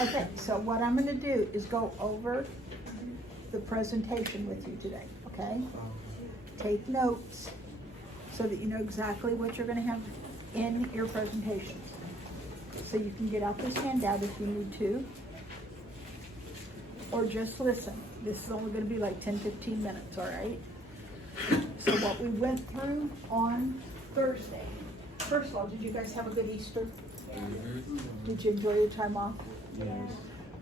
Okay, so what I'm gonna do is go over the presentation with you today, okay? Take notes so that you know exactly what you're gonna have in your presentation. So you can get out this handout if you need to, or just listen. This is only gonna be like 10-15 minutes, all right? So what we went through on Thursday. First of all, did you guys have a good Easter? Did you enjoy your time off? Yes.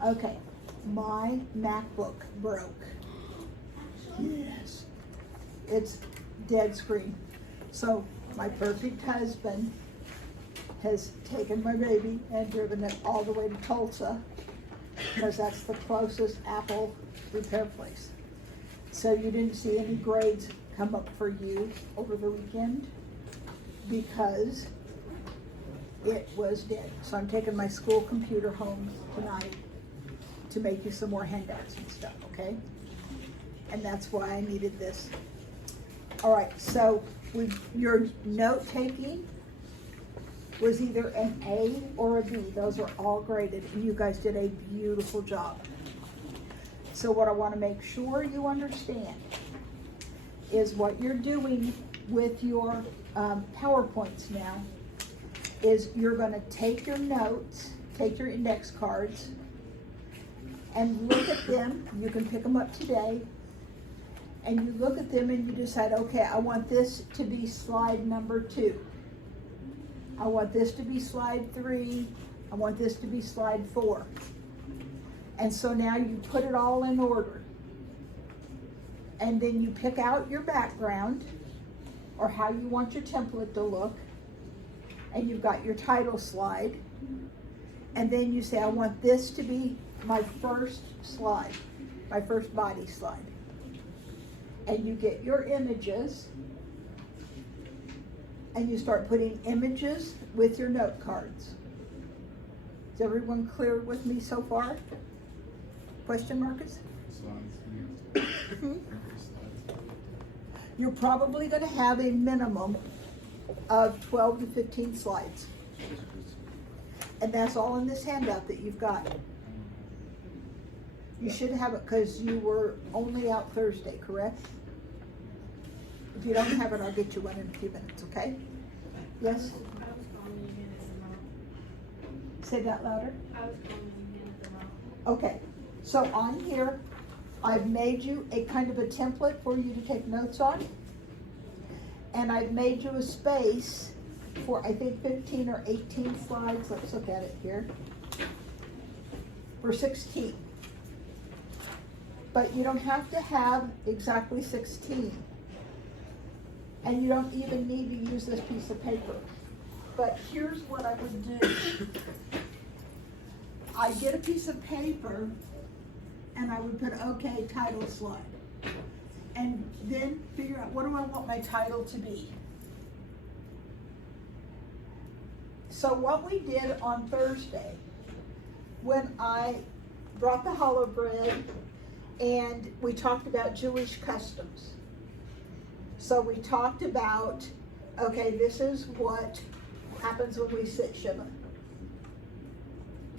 Okay, my MacBook broke. Yes. It's dead screen. So my perfect husband has taken my baby and driven it all the way to Tulsa because that's the closest Apple repair place. So you didn't see any grades come up for you over the weekend because it was dead. So I'm taking my school computer home tonight to make you some more handouts and stuff, okay? And that's why I needed this. All right, so your note taking was either an A or a B. Those are all graded, and you guys did a beautiful job. So what I want to make sure you understand is what you're doing with your PowerPoints now is you're going to take your notes, take your index cards, and look at them. You can pick them up today, and you look at them and you decide, okay, I want this to be slide number 2. I want this to be slide 3. I want this to be slide 4. And so now you put it all in order. And then you pick out your background or how you want your template to look. And you've got your title slide. And then you say, I want this to be my first slide, my first body slide. And you get your images and you start putting images with your note cards. Is everyone clear with me so far? Question markers? You're probably going to have a minimum of 12 to 15 slides. And that's all in this handout that you've got. You should have it because you were only out Thursday, correct? If you don't have it, I'll get you one in a few minutes, okay? Yes? Say that louder. Okay, so on here, I've made you a kind of a template for you to take notes on. And I've made you a space for, I think, 15 or 18 slides. Let's look at it here. For 16. But you don't have to have exactly 16. And you don't even need to use this piece of paper. But here's what I would do. I'd get a piece of paper and I would put, okay, title slide. And then figure out, what do I want my title to be? So what we did on Thursday, when I brought the challah bread and we talked about Jewish customs. So we talked about, okay, this is what happens when we sit Shiva.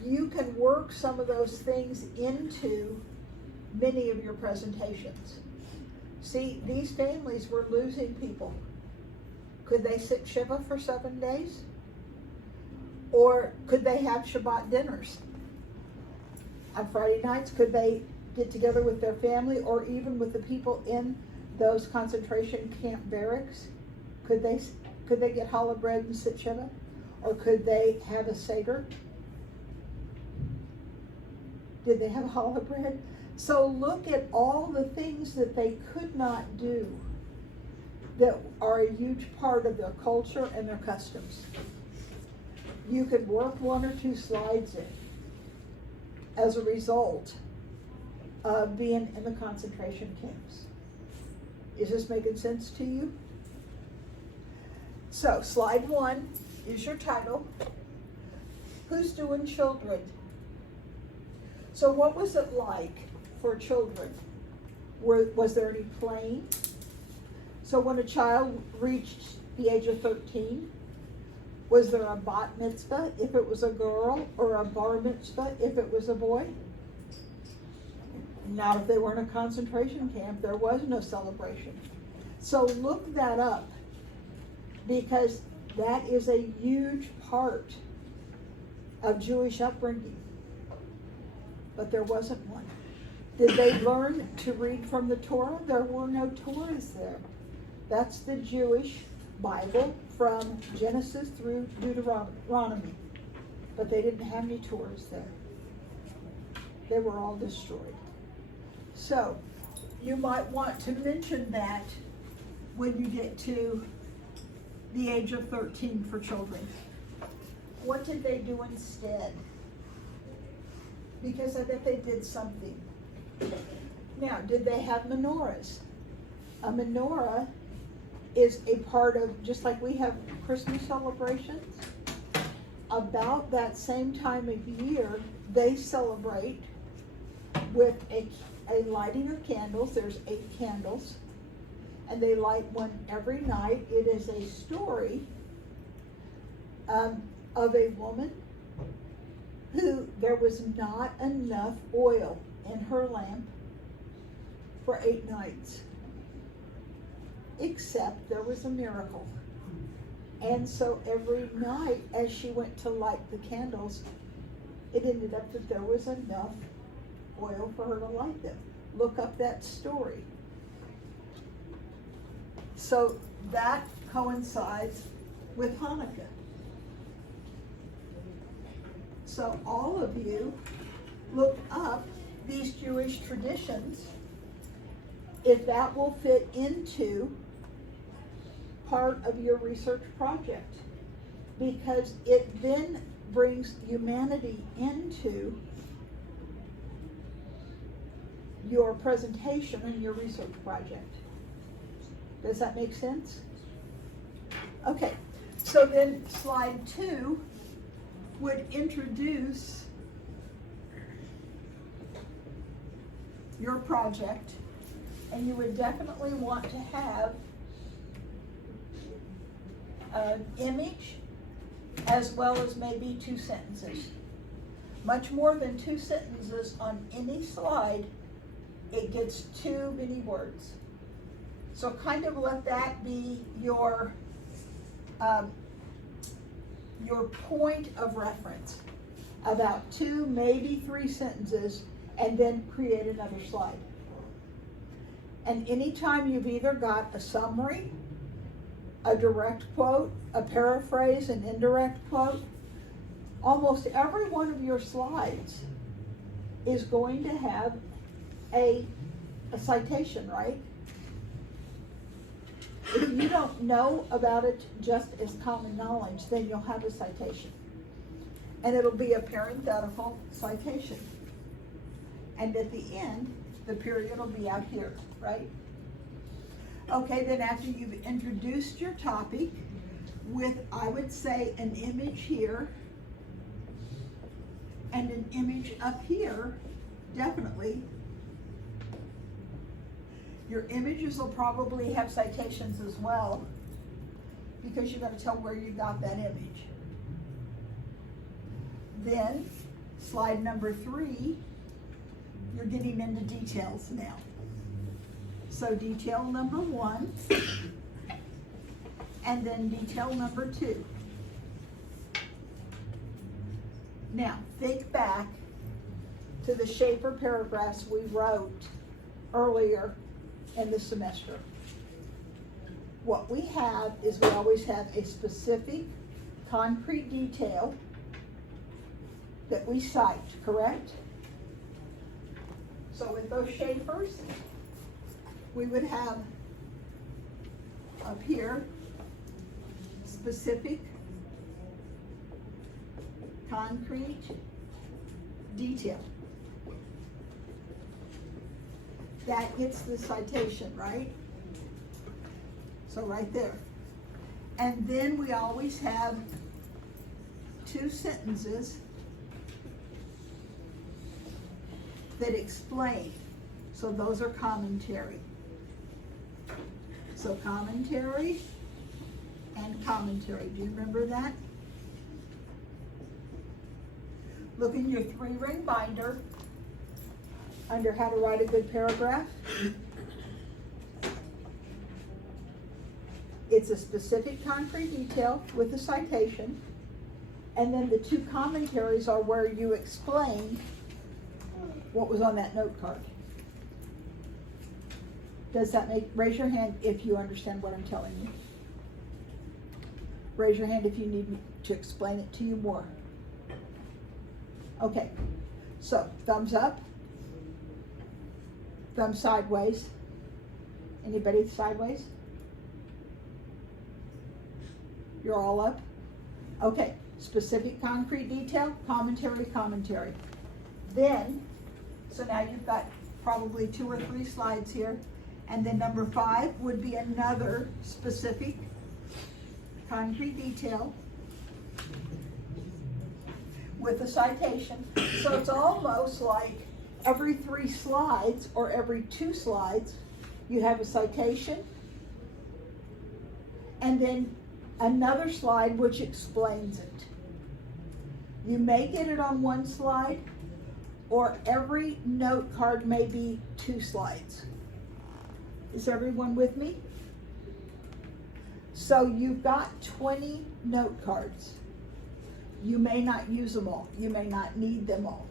You can work some of those things into many of your presentations. See, these families were losing people. Could they sit Shiva for 7 days? Or could they have Shabbat dinners? On Friday nights, could they get together with their family or even with the people in those concentration camp barracks? Could they get challah bread and sit Shiva? Or could they have a Seder? Did they have challah bread? So look at all the things that they could not do that are a huge part of their culture and their customs. You could work 1 or 2 slides in as a result of being in the concentration camps. Is this making sense to you? So slide 1 is your title. Who's doing children? So what was it like for children? Was there any playing? So when a child reached the age of 13, Was there a bat mitzvah if it was a girl, or a bar mitzvah if it was a boy? Not if they were in a concentration camp. There was no celebration. So look that up, because that is a huge part of Jewish upbringing. But there wasn't one. Did they learn to read from the Torah? There were no Torahs there. That's the Jewish Bible from Genesis through Deuteronomy. But they didn't have any Torahs there. They were all destroyed. So, you might want to mention that when you get to the age of 13 for children. What did they do instead? Because I bet they did something. Now, did they have menorahs? A menorah is a part of, just like we have Christmas celebrations, about that same time of year, they celebrate with a lighting of candles. There's 8 candles, and they light one every night. It is a story of a woman who there was not enough oil in her lamp for 8 nights. Except there was a miracle. And so every night as she went to light the candles, it ended up that there was enough oil for her to light them. Look up that story. So that coincides with Hanukkah. So all of you look up these Jewish traditions, if that will fit into part of your research project, because it then brings humanity into your presentation and your research project. Does that make sense? Okay, so then slide 2 would introduce your project, and you would definitely want to have an image as well as maybe 2 sentences. Much more than 2 sentences on any slide, it gets too many words. So kind of let that be your point of reference, about 2, maybe 3 sentences, and then create another slide. And anytime you've either got a summary, a direct quote, a paraphrase, an indirect quote, almost every one of your slides is going to have a citation, right? If you don't know about it just as common knowledge, then you'll have a citation. And it'll be a parenthetical citation. And at the end, the period will be out here, right? Okay, then after you've introduced your topic with, I would say, an image here and an image up here, definitely. Your images will probably have citations as well, because you've got to tell where you got that image. Then, slide number 3, you're getting into details now. So detail number 1, and then detail number 2. Now, think back to the shaper paragraphs we wrote earlier in the semester. What we have is we always have a specific, concrete detail that we cite, correct? So with those shapers, we would have up here specific, concrete detail. That gets the citation, right? So right there. And then we always have 2 sentences that explain. So those are commentary. So commentary and commentary. Do you remember that? Look in your 3-ring binder under how to write a good paragraph. It's a specific concrete detail with a citation. And then the 2 commentaries are where you explain what was on that note card. Does that raise your hand if you understand what I'm telling you. Raise your hand if you need me to explain it to you more. Okay, so thumbs up, thumb sideways. Anybody sideways? You're all up? Okay, specific concrete detail, commentary, commentary. Then, so now you've got probably 2 or 3 slides here. And then number 5 would be another specific concrete detail with a citation. So it's almost like every 3 slides or every 2 slides, you have a citation and then another slide which explains it. You may get it on 1 slide, or every note card may be 2 slides. Is everyone with me? So you've got 20 note cards. You may not use them all. You may not need them all.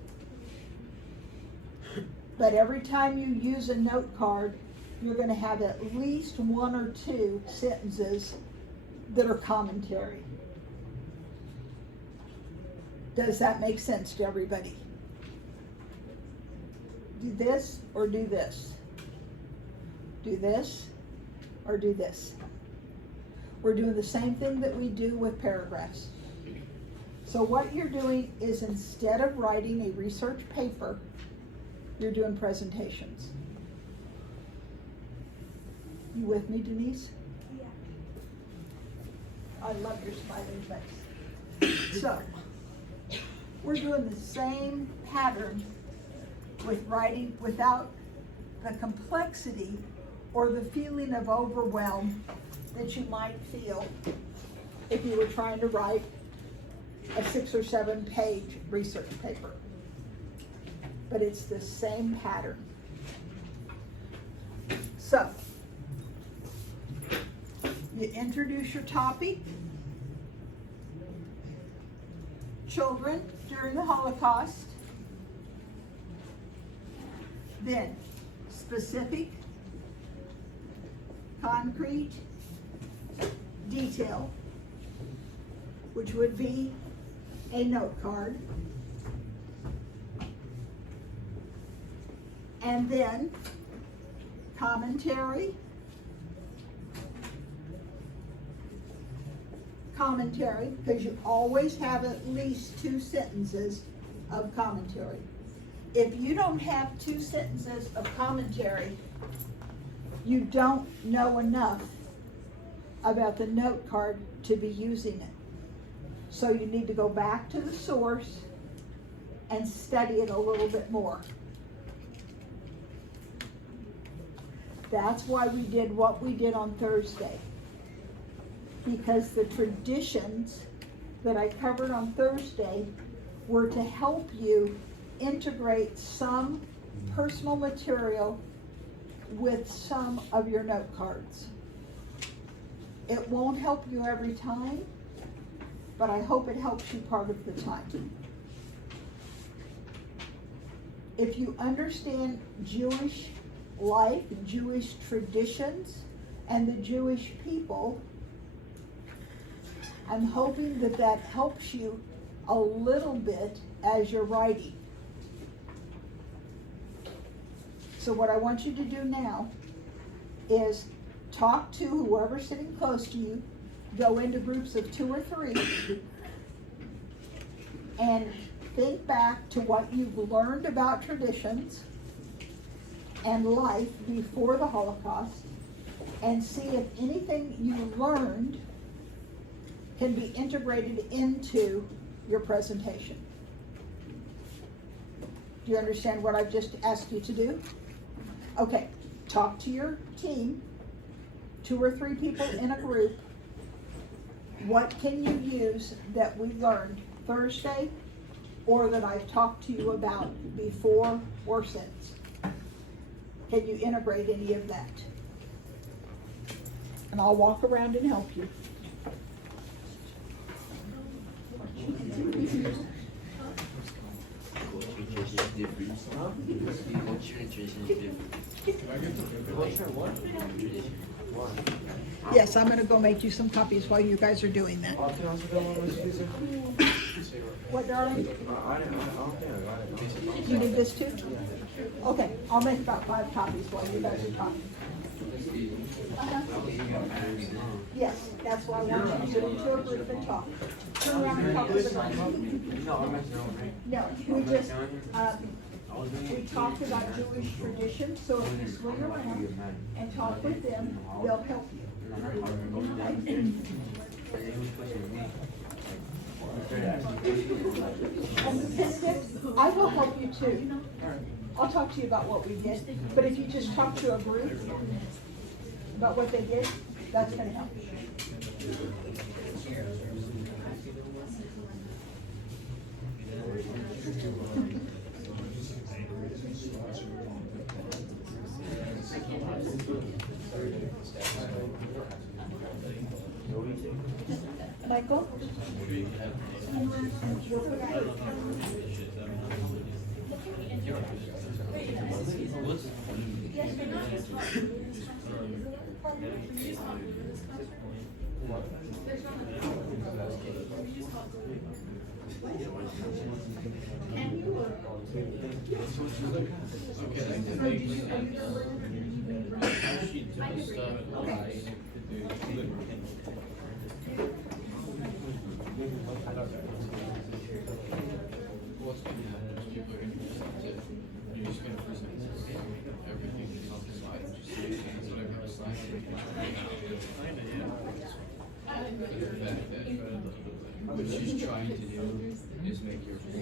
But every time you use a note card, you're going to have at least 1 or 2 sentences that are commentary. Does that make sense to everybody? Do this or do this. Do this or do this. We're doing the same thing that we do with paragraphs. So what you're doing is, instead of writing a research paper, you're doing presentations. You with me, Denise? Yeah. I love your smiling face. So, we're doing the same pattern with writing without the complexity or the feeling of overwhelm that you might feel if you were trying to write a 6 or 7 page research paper. But it's the same pattern. So, you introduce your topic. Children during the Holocaust. Then, specific, concrete, detail, which would be a note card. And then, commentary, because you always have at least 2 sentences of commentary. If you don't have 2 sentences of commentary, you don't know enough about the note card to be using it. So you need to go back to the source and study it a little bit more. That's why we did what we did on Thursday. Because the traditions that I covered on Thursday were to help you integrate some personal material with some of your note cards. It won't help you every time, but I hope it helps you part of the time. If you understand Jewish life, Jewish traditions, and the Jewish people, I'm hoping that that helps you a little bit as you're writing. So what I want you to do now is talk to whoever's sitting close to you, go into groups of 2 or 3, and think back to what you've learned about traditions and life before the Holocaust, and see if anything you learned can be integrated into your presentation. Do you understand what I've just asked you to do? Okay, talk to your team, 2 or 3 people in a group. What can you use that we learned Thursday or that I've talked to you about before or since? Can you integrate any of that? And I'll walk around and help you. Yes, I'm gonna go make you some copies while you guys are doing that. What, darling? You need this too? Okay, I'll make about 5 copies while you guys are talking. Yes, that's why I want you to do into a group and talk. Turn around and talk to the guys. No, we talked about Jewish tradition, so if you swing around and talk with them, they'll help you. And the picnic, I will help you too. I'll talk to you about what we did, but if you just talk to a group about what they did, that's gonna help. Michael? What she's trying to do is make your full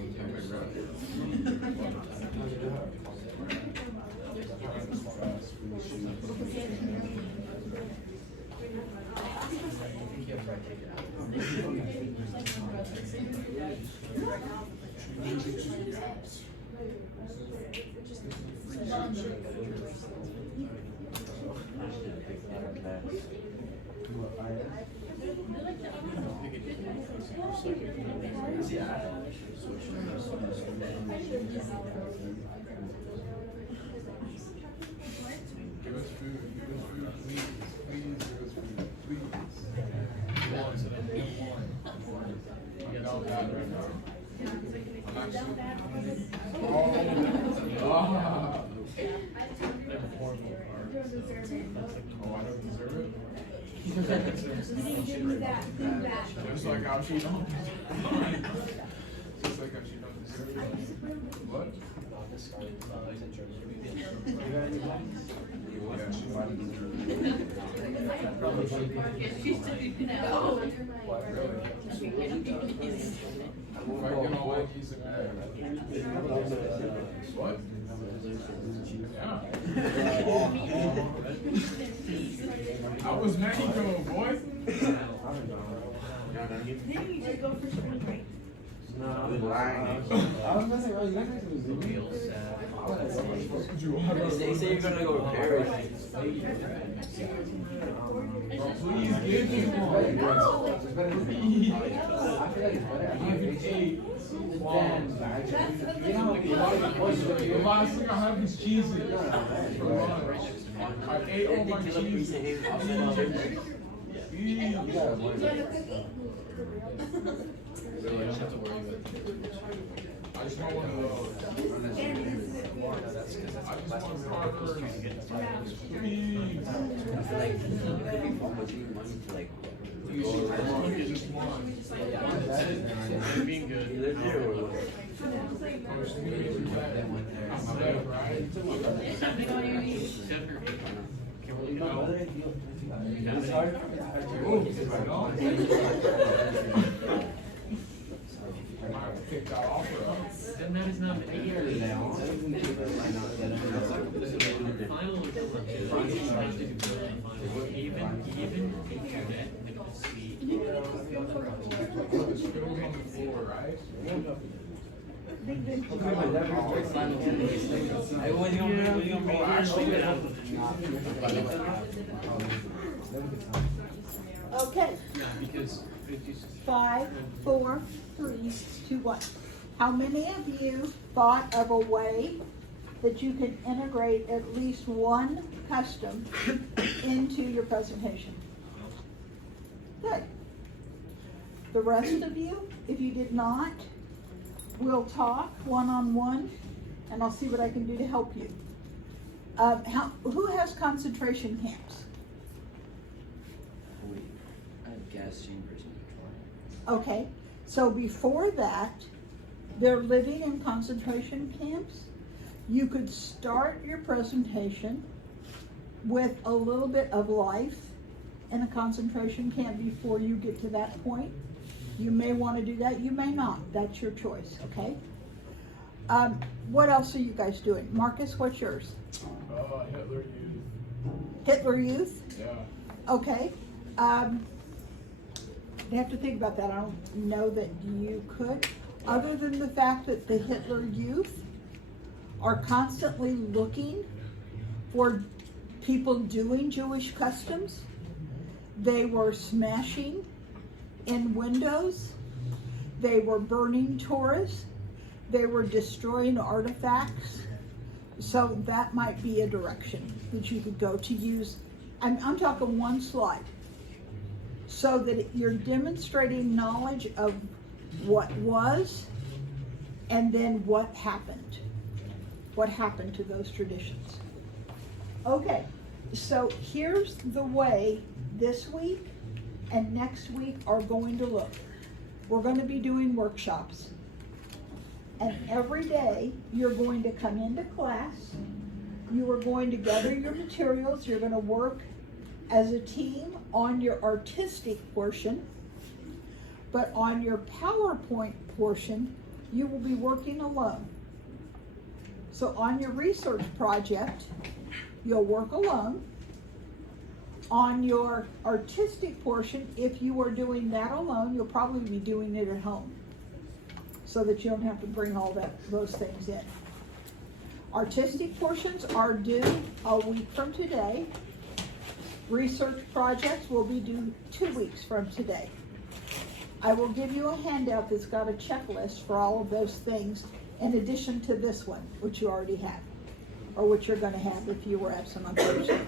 Just like how she don't deserve it. Just like how she don't deserve it. What? Yeah, she might have deserved it. Why you don't like he's a man? What? Yeah. I was Mexico, boy. They say you're gonna go to Paris. Please give me one. The last thing I have is cheesy. I ate all my cheese. Really, I don't have to worry about it. I just want one of those. I just want Harvard. Please. Just one. Being good. I'm dead, right? I might have to take that offer up. Then that is not an final or even if you get the seat. It's filled on the floor, right? Okay, Yeah, because it is. 5, 4, 3, 2, 1. How many of you thought of a way that you can integrate at least one custom into your presentation? Good. The rest of you, if you did not, we'll talk one-on-one, and I'll see what I can do to help you. Who has concentration camps? I have gas chambers in Detroit. Okay, so before that, they're living in concentration camps. You could start your presentation with a little bit of life in a concentration camp before you get to that point. You may want to do that, you may not. That's your choice, okay? What else are you guys doing? Marcus, what's yours? Hitler Youth. Hitler Youth? Yeah. Okay. I have to think about that. I don't know that you could. Other than the fact that the Hitler Youth are constantly looking for people doing Jewish customs. They were smashing in windows. They were burning Torahs. They were destroying artifacts. So that might be a direction that you could go to use. I'm talking one slide. So that you're demonstrating knowledge of what was and then what happened. What happened to those traditions. Okay, so here's the way this week and next week are going to look. We're going to be doing workshops. And every day you're going to come into class. You are going to gather your materials. You're going to work as a team on your artistic portion. But on your PowerPoint portion, you will be working alone. So on your research project, you'll work alone. On your artistic portion, if you are doing that alone, you'll probably be doing it at home so that you don't have to bring all those things in. Artistic portions are due a week from today. Research projects will be due 2 weeks from today. I will give you a handout that's got a checklist for all of those things in addition to this one, which you already have, or which you're going to have if you were absent on Thursday.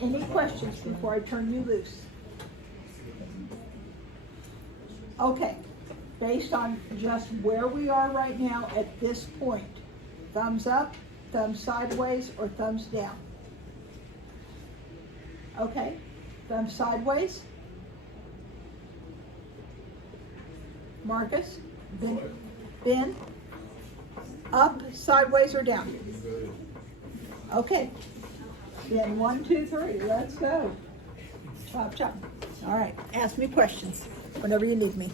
Any questions before I turn you loose? Okay, based on just where we are right now at this point, thumbs up, thumbs sideways, or thumbs down? Okay, thumbs sideways? Marcus? Ben? Up, sideways, or down? Okay. Then 1, 2, 3, let's go. Chop, chop. All right, ask me questions whenever you need me.